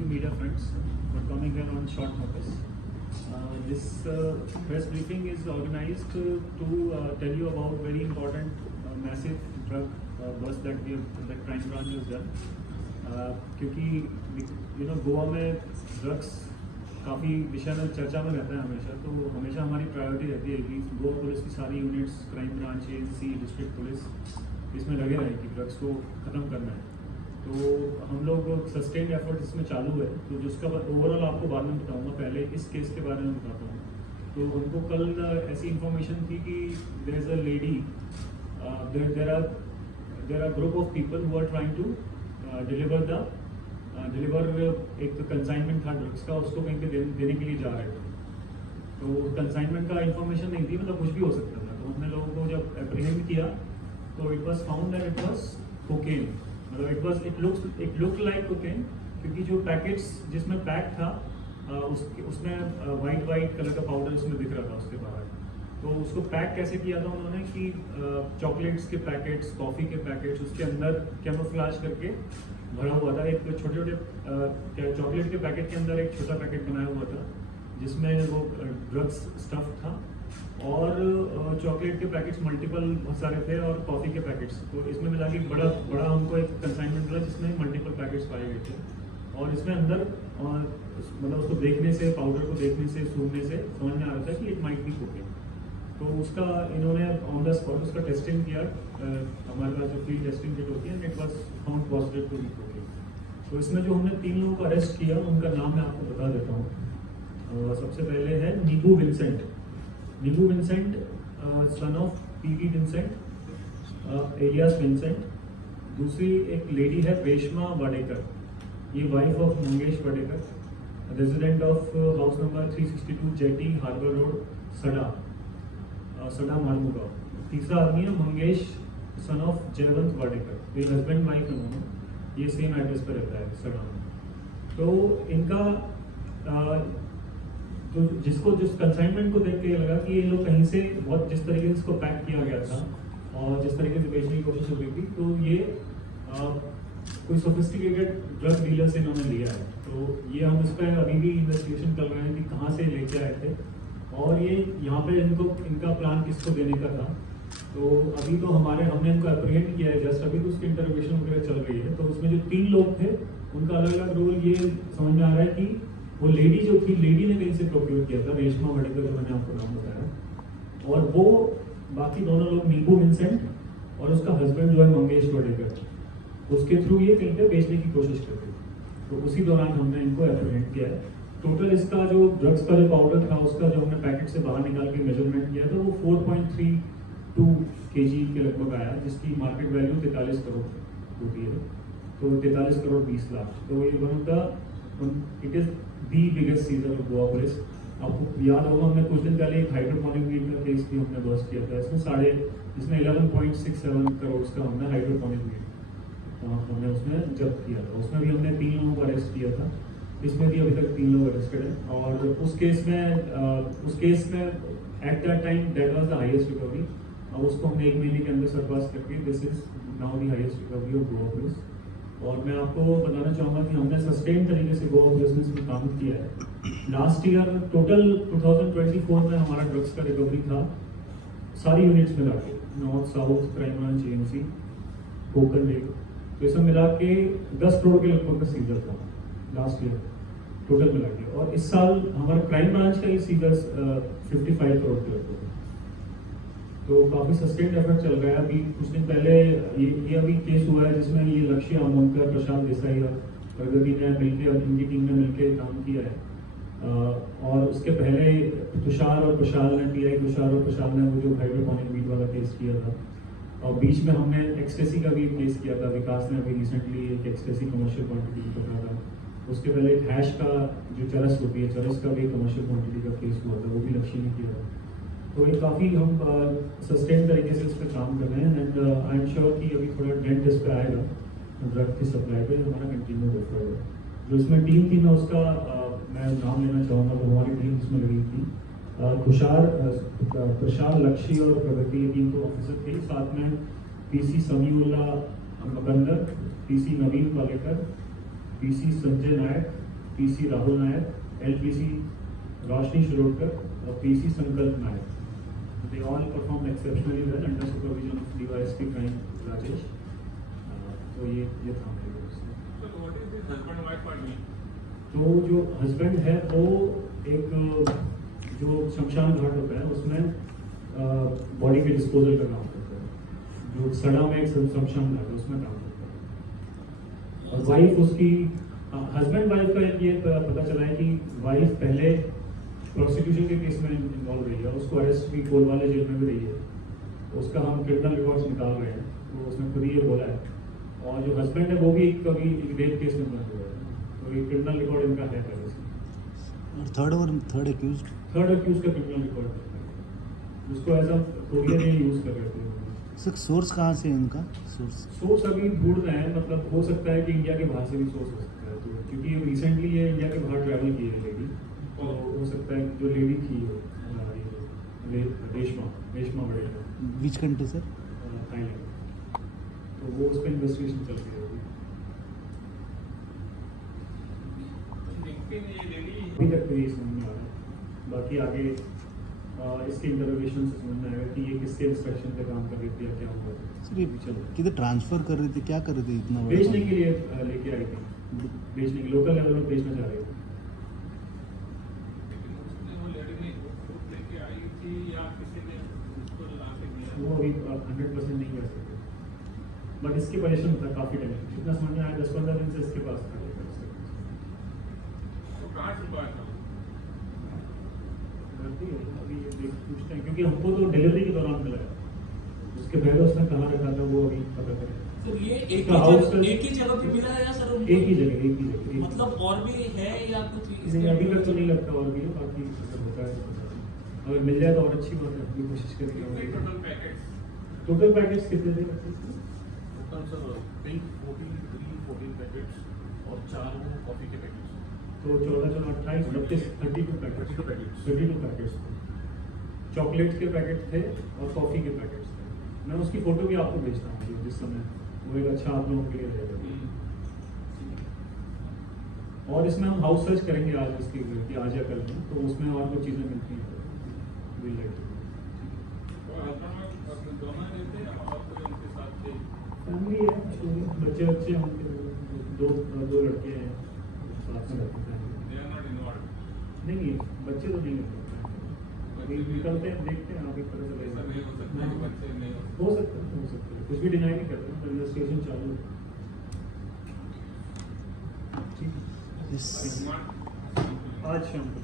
you media friends for coming here on short notice. This press briefing is organized to tell you about very important massive drug bust that crime branch has done. क्योंकि गोवा में drugs काफ़ी विषय में चर्चा में रहता है हमेशा, तो हमेशा हमारी प्रायोरिटी रहती है कि गोवा पुलिस की सारी units, crime branch, agency, district police इसमें लगे रहें कि ड्रग्स को ख़त्म करना है। तो हम लोग सस्टेन्ड एफर्ट इसमें चालू है, तो जिसका ओवरऑल आपको बाद में बताऊंगा, पहले इस केस के बारे में बताता हूँ। तो हमको कल ऐसी इंफॉर्मेशन थी कि there is a lady, there are group of people who are trying to deliver एक कंसाइनमेंट था ड्रग्स का, उसको कहीं पे देने के लिए जा रहे थे। तो कंसाइनमेंट का इंफॉर्मेशन नहीं थी, मतलब कुछ भी हो सकता था। तो हमने लोगों को जब एप्रीहेंड किया तो it was found that it was cocaine, मतलब इट लुक लाइक कोकेन, क्योंकि जो पैकेट्स जिसमें पैक था उसमें वाइट कलर का पाउडर उसमें दिख रहा था उसके बाहर। तो उसको पैक कैसे किया था उन्होंने कि चॉकलेट्स के पैकेट्स, कॉफ़ी के पैकेट्स, उसके अंदर कैमोफ्लेज करके भरा हुआ था। एक छोटे छोटे चॉकलेट के पैकेट के अंदर एक छोटा पैकेट बनाया हुआ था जिसमें वो ड्रग्स स्टफ था, और चॉकलेट के पैकेट्स मल्टीपल बहुत सारे थे, और कॉफ़ी के पैकेट्स। तो इसमें मिला के बड़ा हमको एक कंसाइनमेंट मिला जिसमें मल्टीपल पैकेट्स पाए गए थे। और इसमें अंदर मतलब उसको देखने से, पाउडर को देखने से, सूंघने से समझ में आ रहा था कि इट माइट बी कोकेन। तो उसका इन्होंने ऑन द स्पॉट उसका टेस्टिंग किया, हमारे पास जो फील्ड टेस्टिंग किट होती है, it was found positive to be cocaine. तो इसमें जो हमने 3 लोगों को अरेस्ट किया उनका नाम मैं आपको बता देता हूँ। सबसे पहले है Nibu Vincent, son of PV Vincent, alias Vincent. दूसरी एक लेडी है रेशमा वाडेकर, ये wife of Mangesh Wadekar, resident of house number 362 JT harbour road, Sada Mormugao. तीसरा आदमी है मंगेश, सन ऑफ जयवंत वाडेकर, ये हस्बैंड वाइफ है दोनों, ये सेम एड्रेस पर रहता है सडा में। तो इनका तो जिस कंसाइनमेंट को देख के लगा कि ये लोग कहीं से बहुत जिस तरीके से इसको पैक किया गया था और जिस तरीके से बेचने की कोशिश हो रही थी, तो ये कोई सोफिस्टिकेटेड ड्रग डीलर से इन्होंने लिया है। तो ये हम इस पर अभी भी इन्वेस्टिगेशन कर रहे हैं कि कहाँ से लेके आए थे, और ये यहाँ पे इनका प्लान किसको देने का था। तो अभी तो हमने इनको अप्रीहेंड किया है जस्ट अभी, तो उसकी इंटरोगेशन वगैरह चल रही है। तो उसमें जो 3 लोग थे उनका अलग अलग रोल ये समझ में आ रहा है कि वो लेडी जो थी, लेडी ने कहीं से प्रोक्योर किया था, रेशमा वाडेकर जो मैंने आपको नाम बताया, और वो बाकी दोनों लोग नीबू विंसेंट और उसका हस्बैंड जो है मंगेश वाडेकर, उसके थ्रू ये कहीं पे बेचने की कोशिश करते थे। तो उसी दौरान हमने इनको एप्रीहेंड किया है। टोटल इसका जो ड्रग्स का जो पाउडर था उसका जो हमने पैकेट से बाहर निकाल के मेजरमेंट किया था वो 4.32 kg के लगभग आया, जिसकी मार्केट वैल्यू 43 करोड़ होती है। तो 43 करोड़ 20 लाख। तो ये one of the it is the biggest scissor of Goa police. आपको याद होगा हमने कुछ दिन पहले एक हाइड्रोपोनिक वीड का केस भी हमने बस्ट किया था, इसमें 11.67 करोड़ का हमने हाइड्रोपोनिक वीड हमने उसमें जब्त किया था। उसमें भी हमने 3 लोगों को अरेस्ट किया था, इसमें भी अभी तक 3 लोग अरेस्टेड हैं। और उस केस में at that time that was the highest recovery. अब उसको हमने 1 महीने के अंदर सरपास करके this is now the highest recovery of Goa police. और मैं आपको बताना चाहूँगा कि हमने सस्टेन तरीके से गोवा पुलिस में काम किया है। लास्ट ईयर टोटल 2024 में हमारा ड्रग्स का रिकवरी था सारी यूनिट्स मिला के, north south, crime branch, agency, Konkan rail, तो ये सब मिला के 10 करोड़ के लगभग का सीजर था लास्ट ईयर टोटल मिला के। और इस साल हमारा क्राइम ब्रांच का ये सीजर्स 55 करोड़ के लगभग। तो काफ़ी सस्टेन्ड एफर्ट चल रहा है। अभी कुछ दिन पहले ये अभी केस हुआ है जिसमें ये लक्ष्य आमोदकर, प्रशांत देसाई और प्रगति ने मिलकर और इनकी टीम ने मिलकर काम किया है। और उसके पहले तुषार और प्रशाल ने वो जो हाइड्रोपोनिक वीड वाला केस किया था, और बीच में हमने एक्सटेसी का भी केस किया था। विकास ने अभी रिसेंटली एक एक्सटेसी कमर्शियल क्वांटिटी पकड़ा था। उसके पहले एक हैश का जो चरस होती है, चरस का भी कमर्शियल क्वांटिटी का केस हुआ था, वो भी लक्ष्य ने किया था। तो ये काफ़ी हम सस्टेन तरीके से इस पर काम कर रहे हैं, एंड आई एम श्योर कि अभी थोड़ा डेंट इस पर आएगा ड्रग की सप्लाई पे, हमारा कंटिन्यू होता रहेगा। जो इसमें टीम थी मैं उसका मैं नाम लेना चाहूँगा। तो हमारी टीम इसमें लगी थी प्रशांत, लक्ष्य और प्रगति, टीम को ऑफिसर थे। साथ में पीसी समीउल्ला मकंदर, पीसी नवीन पालेकर, पीसी संजय नायक, PC राहुल नायर, LPC रोशनी शिरोडकर और PC संकल्प Nair. They all performed exceptionally well under supervision of DYSP Crime Rajesh. तो ये था मेरे को उसमें. So what is this husband and wife part mean? तो जो हस्बैंड है वो एक जो शमशान घाट होता है उसमें बॉडी के डिस्पोजल का काम करता है. जो सड़ा में एक शमशान घाट है उसमें काम करता है. और वाइफ उसकी हस्बैंड वाइफ का ये पता चला है कि वाइफ पहले प्रोसिक्यूशन के केस में इन्वॉल्व रही है. उसको अरेस्ट भी कोलवाले जेल में भी रही है. उसका हम क्रिमिनल रिकॉर्ड्स निकाल रहे हैं. तो उसने खुद ही ये बोला है. और जो हस्बैंड है वो भी कभी रेप केस में बंद हुआ है. तो ये क्रिमिनल रिकॉर्ड इनका है पहले से. और थर्ड अक्यूज्ड थर्ड अक्यूज का क्रिमिनल रिकॉर्ड है. उसको एज अ कोरियर में यूज कर रहे थे. सर सोर्स कहाँ से है उनका सोर्स अभी ढूंढ रहे हैं. मतलब हो सकता है कि इंडिया के बाहर से भी सोर्स हो सकता है. तो क्योंकि रिसेंटली ये इंडिया के बाहर ट्रैवल की है लेडी. तो हो सकता है जो लेडी थी रेशमा बड़े विच कंट्री सर थाईलैंड. तो वो उस पर इन्वेस्टिगेशन चल रही है अभी. लेकिन ये लेडी अभी तक तो ये समझ में आ रहा है. बाकी आगे इसके इंटरोगेशन से समझ में आएगा कि ये किसके इंस्ट्रक्शन पे काम कर रही थी या क्या हुआ. सर ये किधर ट्रांसफर कर रहे थे क्या कर रहे थे इतना बड़ा बेचने के लिए लेके आई थी. बेचने के लोकल लेवल में बेचना चाह रही थी. लेकिन उसने वो लेडी ने खुद लेके आई थी या किसी ने उसको ला के दिया? वो अभी 100% नहीं कर सकते. बट इसकी परेशान था काफी टाइम. जितना समझ में आया 10-15 दिन से इसके पास था. तो कहाँ छुपाया था? अभी ये पूछते हैं क्योंकि हमको तो डिलीवरी के दौरान मिला है. उसके पहले उसने कहाँ रखा था वो अभी पता करें. सर ये एक ही जगह पे मिला है या सर उनको? एक ही जगह. मतलब और भी है या कुछ नहीं, अभी तक तो नहीं लगता और भी है. बाकी अगर होता है तो बता दें. अगर मिल जाए तो और अच्छी बात है. अपनी कोशिश कितने करेंगे. Total packets? टोटल पैकेट्स कितने थे? टोटल सर 14 पैकेट्स और 4 वो कॉफ़ी के पैकेट्स. तो 14-28 32 32 पैकेट्स. 32 पैकेट्स थे. चॉकलेट के पैकेट थे और कॉफ़ी के पैकेट्स थे. मैं उसकी फ़ोटो भी आपको भेजता हूँ जिस समय. वो एक अच्छा आप लोगों के लिए रहेगा. और इसमें हम हाउस सर्च करेंगे आज इसकी कि आज या कल में. तो उसमें और कुछ चीज़ें मिलती हैं. विल लाइक और हस्बैंड वाइफ दोनों रहते हैं और कोई उनके साथ थे? फैमिली है. बच्चे हैं उनके. दो लड़के हैं साथ में रहते हैं. They are not involved. नहीं बच्चे तो नहीं रहते. अभी निकलते हैं देखते हैं. अभी पता ऐसा नहीं हो सकता कि बच्चे नहीं हो सकते. हो सकता है. कुछ भी डिनाई नहीं करते. इन्वेस्टिगेशन चालू है. ठीक है. इस Smart. आज शाम को